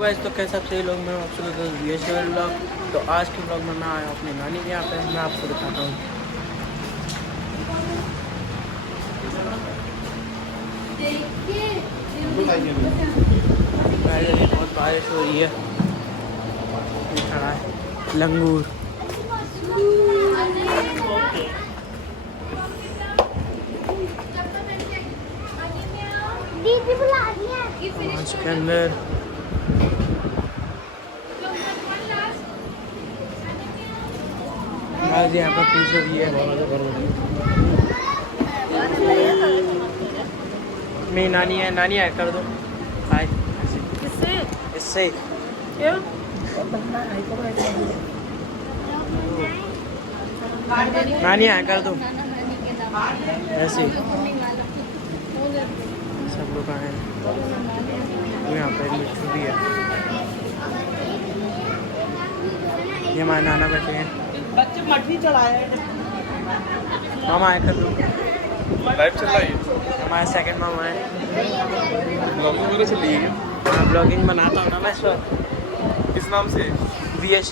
Guys तो कैसे आप सभी लोग मैं आप सभी दोस्त VS व्लॉग। तो आज के व्लॉग में मैं आया हूँ अपनी नानी के यहाँ पे। मैं आपको दिखाता हूँ। बहुत बारिश हो रही है। ये खड़ा है लंगूर। इसके अंदर आज यहाँ पर पीछे भी है। मेरी नानी है, नानी है कर दो हाय। इससे क्यों? नानी है कर दो ऐसे। सब लोग आए हैं। यहाँ पर मिट्टू भी है। ये हमारे नाना बैठे हैं। बच्चे मट्टी चढ़ाए मामा आए कर दो। लाइव चल रहा है। हमारे सेकंड मामा है। ब्लॉगिंग वगैरह चल रही है। हाँ ब्लॉगिंग बनाता हूँ ना मैं इस वक्त। किस नाम से? VS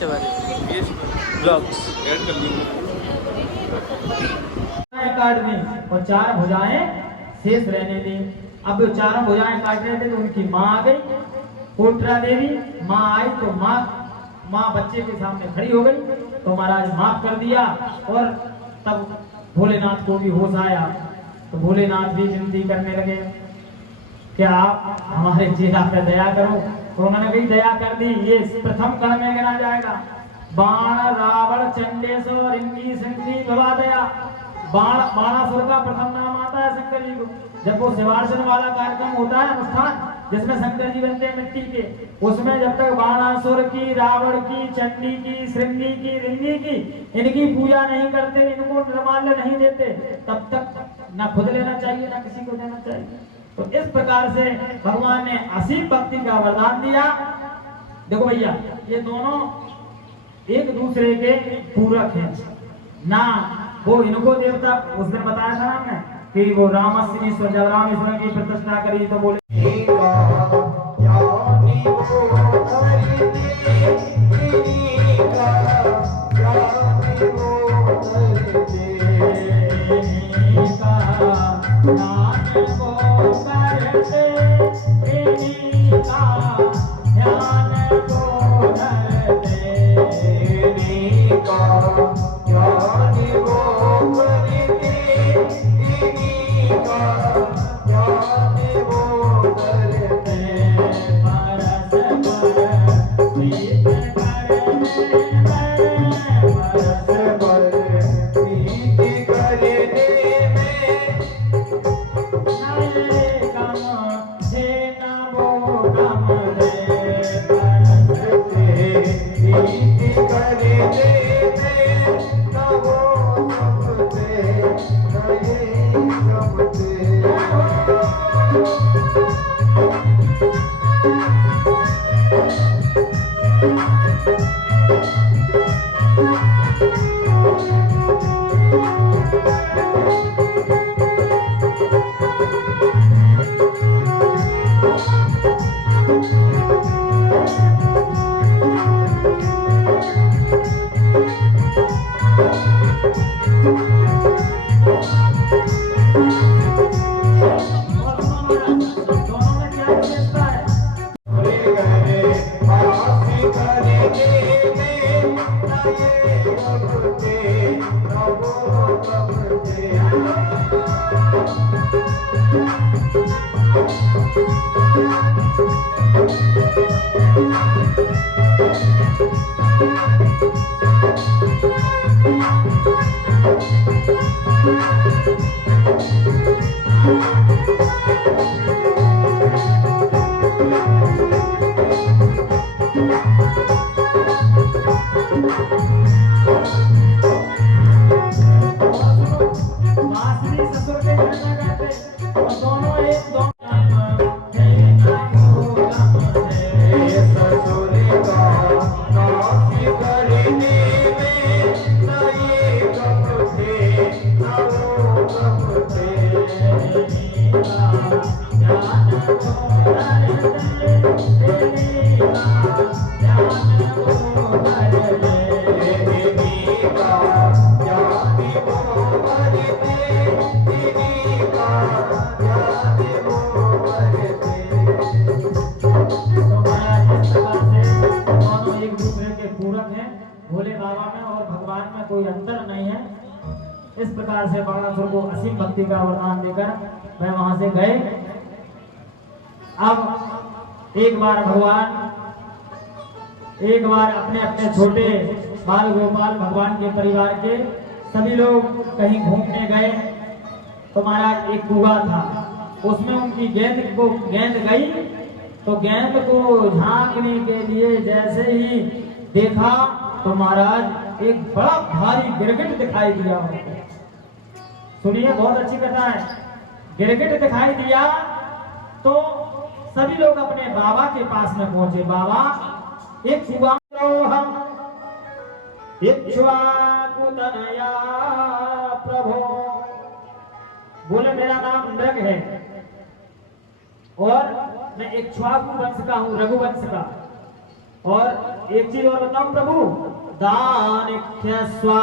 ब्लॉग्स ऐड कर ली। काट दें और 4 भुजाएं शेष रहने दें। अब जो 4 भुजाएं काट रहे थे तो उनकी माँ आ गई, कोटरा देवी। माँ आई तो माँ बच्चे के सामने खड़ी हो गई तो महाराज माफ कर दिया। और तब भोलेनाथ को भी होश आया तो भोलेनाथ भी विनती करने लगे कि आप हमारे चेहरा पे दया करो। तो उन्होंने भी दया कर दी। ये प्रथम कण में गिना जाएगा। बाण रावण चंडेश्वर इंगी सिंधी भवा दया। बाणासुर का प्रथम नाम आता है शंकर जी को। जब वो शिवार्चन वाला कार्यक्रम होता है अनुष्ठान जिसमें शंकर जी बनते हैं मिट्टी के, उसमें जब तक बाणासुर की, रावण की, चंडी की, श्रृंगी की, रिंगी की इनकी पूजा नहीं करते, इनको निर्माल्य नहीं देते, तब तक ना खुद लेना चाहिए ना किसी को देना चाहिए। तो इस प्रकार से भगवान ने असीम भक्ति का वरदान दिया। देखो भैया ये दोनों एक दूसरे के पूरक हैं ना। वो इनको देवता उस दिन बताया था हमने कि वो रामश्री जब राम ईश्वर की प्रतिष्ठा करी तो बोले भोले बाबा में और भगवान में कोई अंतर नहीं है। इस प्रकार से बाणासुर को असीम भक्ति का वरदान देकर वह वहां से गए। अब एक बार अपने अपने छोटे बाल गोपाल भगवान के परिवार के सभी लोग कहीं घूमने गए तो महाराज एक कुआं था, उसमें उनकी गेंद गई तो गेंद को झांकने के लिए जैसे ही देखा तो महाराज एक बड़ा भारी गिरगिट दिखाई दिया उनको। सुनिए, बहुत अच्छी कथा है। गिरगिट दिखाई दिया तो सभी लोग अपने बाबा के पास में पहुंचे। बाबा, एक कुआं हम इक्ष्वाकुतनया प्रभो, बोले मेरा नाम मृग है और मैं इक्ष्वाकु वंश का हूँ, रघुवंश का। और एक चीज और बताऊं प्रभु, दानिख्यस्वा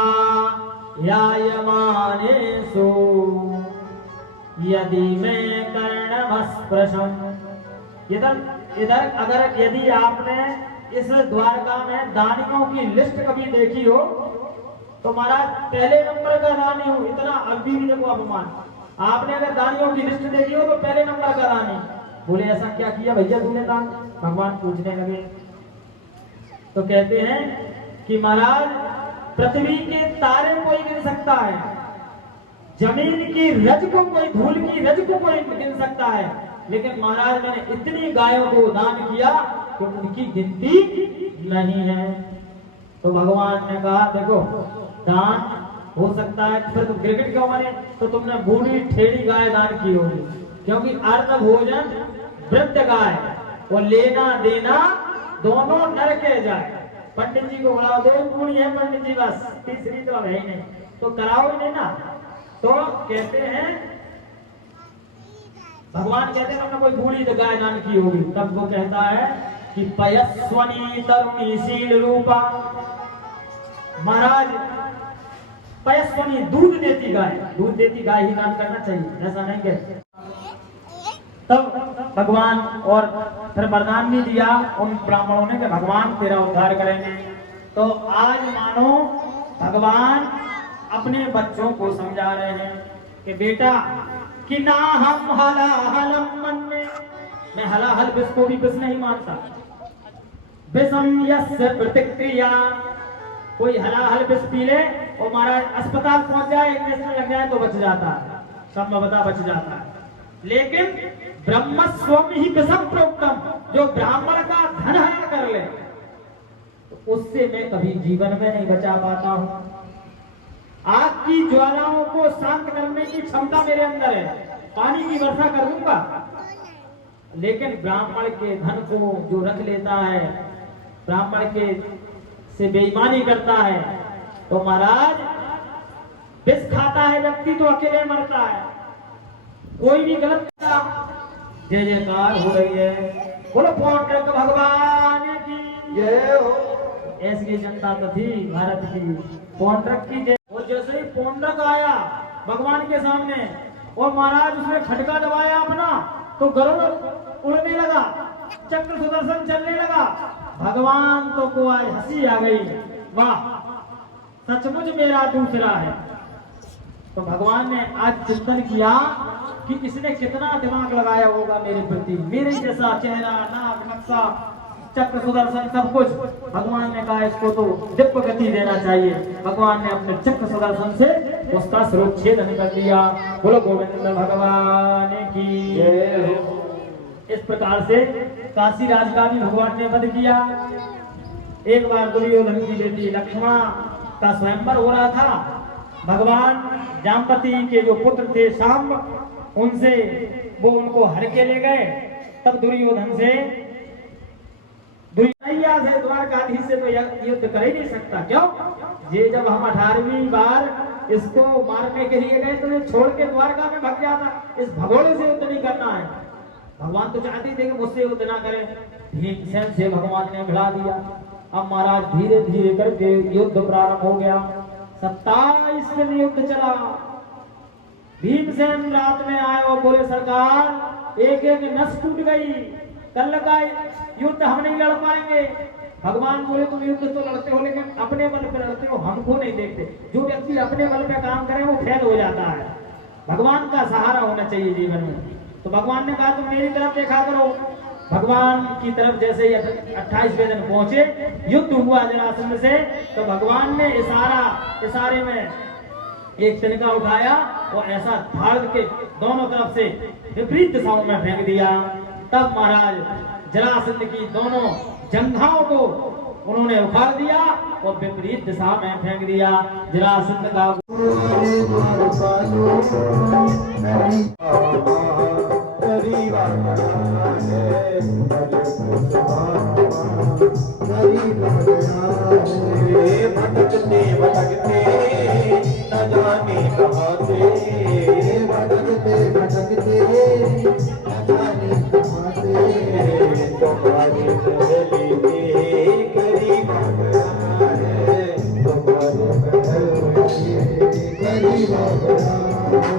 यायमानेषु यदि मैं कर्णमस्पृशम्। इधर अगर यदि आपने इस द्वारका में दानियों की लिस्ट कभी देखी हो तो महाराज पहले नंबर का दानी हूं। इतना अभी भी देखो अपमान, आपने अगर दानियों की लिस्ट देखी हो तो पहले नंबर का दानी। बोले ऐसा क्या किया भैया तुमने दान? भगवान पूछने लगे तो कहते हैं कि महाराज पृथ्वी के तारे कोई गिन सकता है, जमीन की रज को कोई, धूल की रज को कोई गिन सकता है, लेकिन महाराज मैंने इतनी गायों को दान किया कि उनकी गिनती नहीं है। तो भगवान ने कहा देखो दान हो सकता है, फिर तुम गिरगिट क्यों बने? तो तुमने बूढ़ी ठेड़ी गाय दान की होगी, क्योंकि अर्ध भोजन वृद्ध गाय वो लेना देना दोनों नर के जाए। पंडित जी को बुलाओ, दो पूरी है पंडित जी, बस तीसरी तो है ही नहीं, तो कराओ ही नहीं ना। तो कहते हैं भगवान कहते हैं तुमने कोई बूढ़ी गाय दान की होगी। तब वो कहता है कि पयस्वनी तरुणी शील रूपा, महाराज पयस्वनी दूध देती गाय ही दान करना चाहिए, ऐसा नहीं कहते। तब भगवान और फिर वरदान भी दिया उन ब्राह्मणों ने कि भगवान तेरा उद्धार करेंगे। तो आज मानो भगवान अपने बच्चों को समझा रहे हैं कि बेटा कि ना हम हलाहलम मन्ने, मैं हलाहल विष को भी विष नहीं मानता। विषम यस्य प्रतिक्रिया, कोई हलाहल विष पी ले और महाराज अस्पताल पहुंच जाए, इंजेक्शन लग जाए तो बच जाता है, संभवतः बच जाता है। लेकिन ब्रह्म स्वामी ही विषम प्रोक्तम, जो ब्राह्मण का धन हरण कर ले तो उससे मैं कभी जीवन में नहीं बचा पाता हूं। आग की ज्वालाओं को शांत करने की क्षमता मेरे अंदर है, पानी की वर्षा कर दूंगा, लेकिन ब्राह्मण के धन को जो रख लेता है, ब्राह्मण के से बेईमानी करता है, तो महाराज विष खाता है व्यक्ति तो अकेले मरता है, कोई भी गलत का। जय जयकार हो रही है, बोलो पौंड्रक भगवान की जय हो। ऐसी जनता तो थी भारत की, पौंड्रक की जय। और जैसे ही पौंड्रक आया भगवान के सामने और महाराज उसने खटका दबाया अपना, तो गरुड़ उड़ने लगा, चक्र सुदर्शन चलने लगा। भगवान तो को आज हंसी आ गई, वाह सचमुच मेरा दूसरा है। तो भगवान ने आज चिंतन किया कि इसने कितना दिमाग लगाया होगा मेरे प्रति, मेरे जैसा चेहरा, नाक, नक्शा, चक्र सुदर्शन सब कुछ। भगवान ने कहा इसको तो दिव्य गति देना चाहिए। भगवान ने अपने चक्र सुदर्शन से उसका शिरोच्छेदन कर दिया। बोलो गोविंद भगवान की जय हो। इस प्रकार से काशी राज का भी भगवान ने वध किया। एक बार दुर्योधन की बेटी लक्ष्मणा का स्वयंवर हो रहा था। भगवान जामपति के जो पुत्र थे शाम, उनसे वो उनको हर के ले गए। तब दुर्योधन से द्वारकाधीश से तो युद्ध कर ही नहीं सकता। क्यों? ये जब हम 18वीं बार इसको मारने के लिए गए तो ये छोड़ के द्वारका में भाग जाता। इस भगोड़े से युद्ध नहीं करना है। भगवान तो चाहते थे कि मुझसे युद्ध ना करें, भीमसेन से भगवान ने भिड़ा दिया। अब महाराज धीरे धीरे करके युद्ध प्रारंभ हो गया। 27 दिन युद्ध चला। भीमसेन रात में आए और बोले सरकार एक एक नस टूट गई, कल का युद्ध हम नहीं लड़ पाएंगे। भगवान बोले तुम युद्ध तो लड़ते हो लेकिन अपने बल पे लड़ते हो, हमको नहीं देखते। जो व्यक्ति अपने बल पे काम करे वो फेल हो जाता है। भगवान का सहारा होना चाहिए जीवन में। तो भगवान ने कहा तुम मेरी तरफ देखा करो। भगवान की तरफ जैसे ही 28वें दिन पहुंचे, युद्ध हुआ जरासंध से, तो भगवान ने इशारे में एक तिनका उठाया और ऐसा धाड़ के दोनों तरफ से विपरीत दिशाओं में फेंक दिया। तब महाराज जरासंध की दोनों जंघाओं को उन्होंने उखाड़ दिया और विपरीत दिशा में फेंक दिया। जरासंध का भटकते भटकते न जाने कहाँ से, भटकते भटकते न जाने कहाँ से, तुम्हारी सहेली के करीब आ गया है, तुम्हारी सहेली के करीब आ गया है।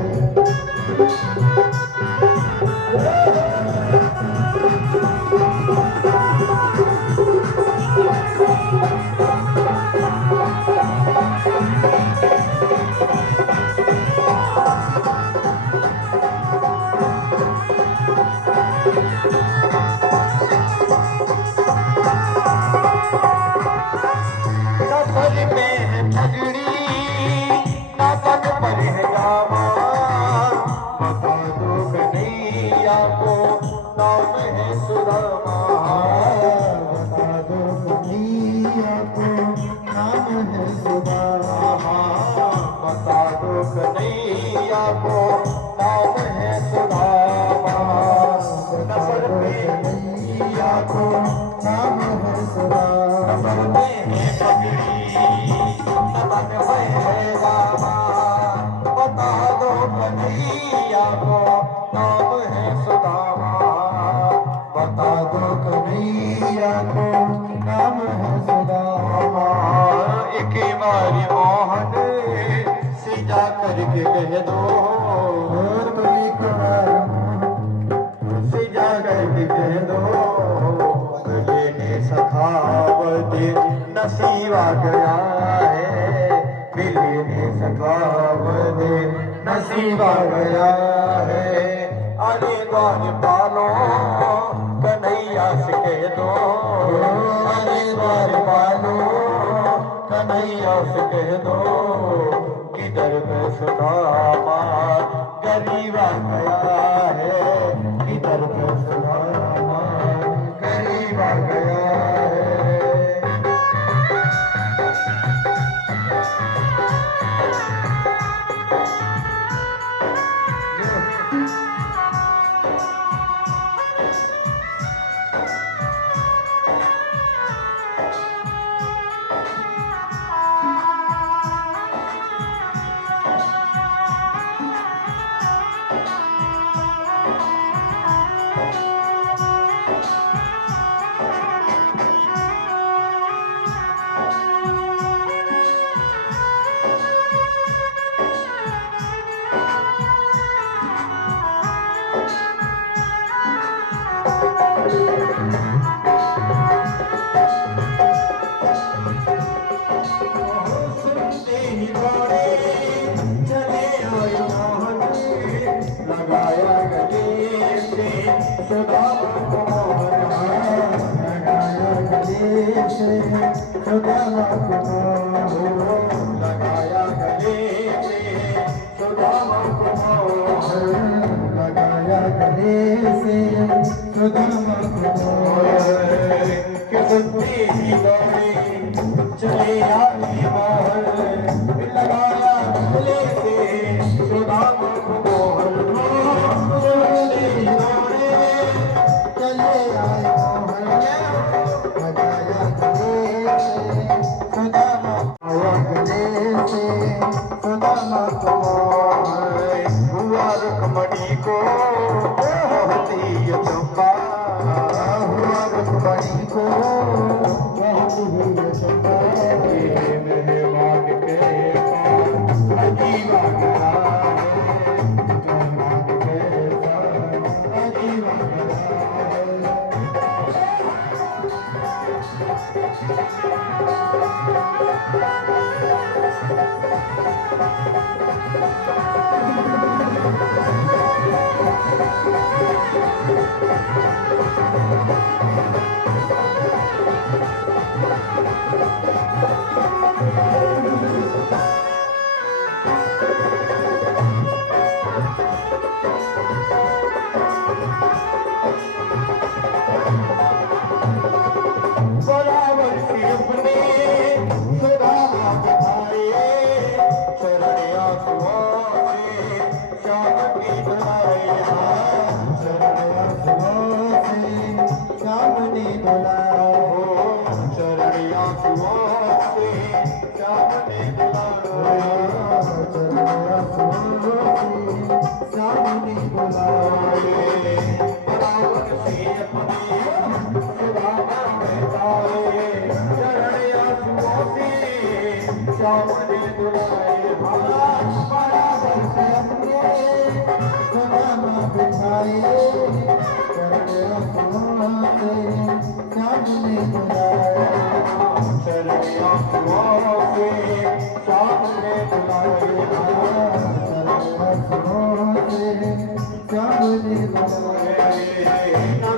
नसीब आ गया है, बिल्ली ने सखावत नसीब आ गया है। अरे द्वार पालो कन्हैया से कह दो, अरे द्वार पालो कन्हैया से कह दो, किधर में सुदामा गरीब आ गया है, किधर में सुदामा गरीब आ गया है। को होती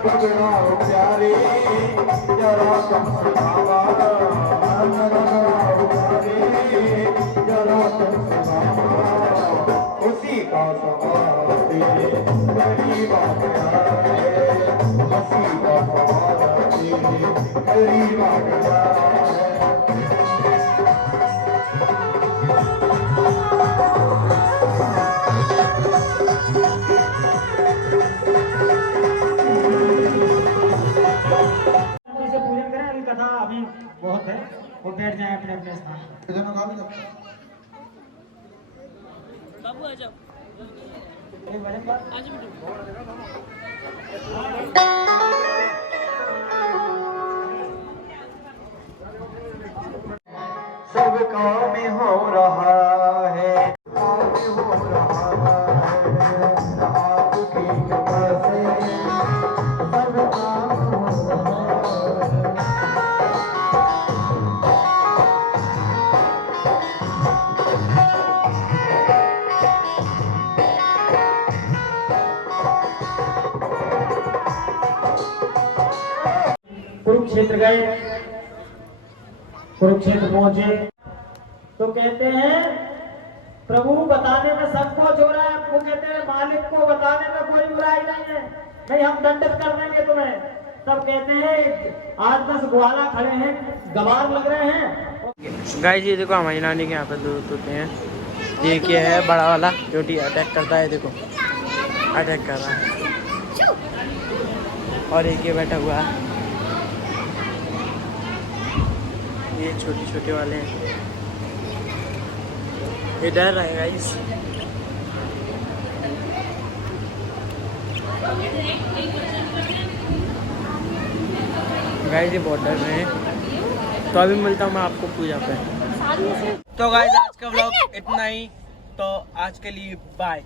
घबराओ प्यारे जरा तुम सुनावा घबराओ प्यारे जरा तुम सुनावा उसी का सवाल तेरे करीब आ गया है उसी का सवाल तेरे करीब आ गया है पूजन करें, अभी कथा अभी बहुत है, वो बैठ जाए अपने अपने स्थान। बाबू आ जाओ, एक भजन गा। आ जाओ सब काम हो रहा है काम हो रहा है आपकी कृपा से सब काम हो रहा है कुरुक्षेत्र गए, कुरुक्षेत्र पहुंचे तो कहते हैं प्रभु बताने में सबको जो रहा है, वो कहते हैं मालिक को बताने में कोई बुराई नहीं है, नहीं हम दंडित कर देंगे तुम्हें। सब कहते हैं 8-10 ग्वाला खड़े हैं, गवार लग रहे हैं। गाइस ये देखो हमारी नानी के यहाँ पे दो तोते हैं, एक ये है बड़ा वाला जो अटैक करता है, देखो अटैक कर रहा है, और एक ये बैठा हुआ है, ये छोटे छोटे वाले हैं, ये डर रहा है गाइस। गाइस ये बहुत डर रहे हैं। तो अभी मिलता हूँ मैं आपको पूजा पे। तो गाइस आज का व्लॉग इतना ही, तो आज के लिए बाय।